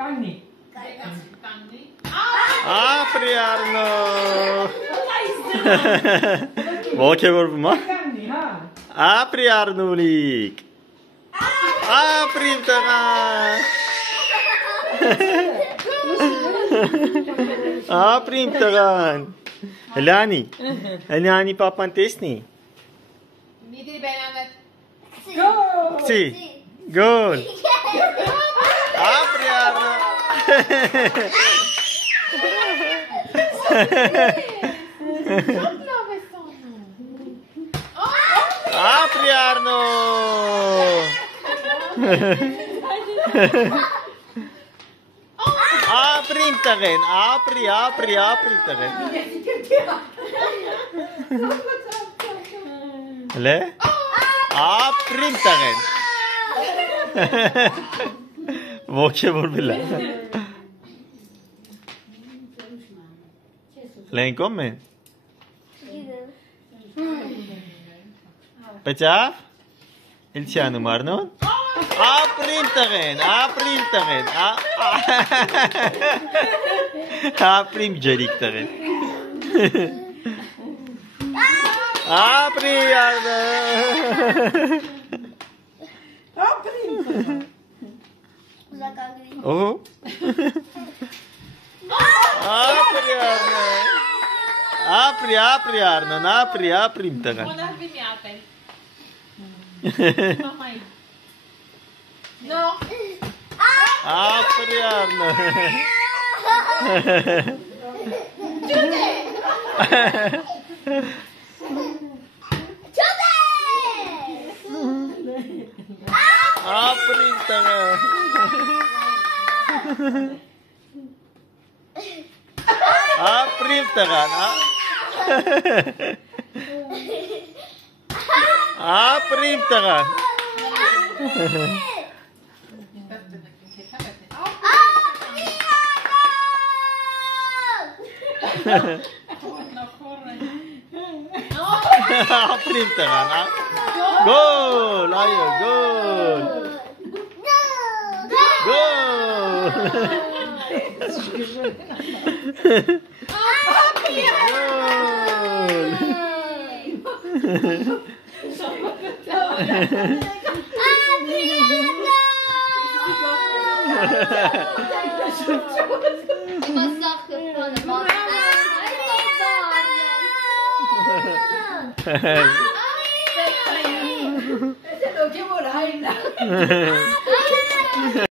Կանգնի։ Ապրի Արնո։ Ոգևորվում է։ Կանգնի, հա։ Ապրի Արնուլիկ։ Ապրի տղան։ Ապրի տղան։ Հլյանի պապան տեսնի։ Սի, գոլ։ Ապրի Արնո։ Ապրի Արնո։ Ապրի տղեն, ապրի տղեն։ Հլե։ Ապրի տղեն։ Ոգևորվել է։ Հլեն կոմ է։ Պեչավ։ Իլ չի անում Արնոն։ Ապրիմ տղեն։ Ապրիմ ջերիկ տղեն։ Ապրի Արնո։ Օհո։ Ապրի Արնո։ Ապրի Արնոն, ապրիմ տղան։ Ապրի Արնո։ Ապրի տղան։ Ապրիմ տղան, ապրիմ տղան։ Ապրիմ տղան, գոլ, այո, գոլ։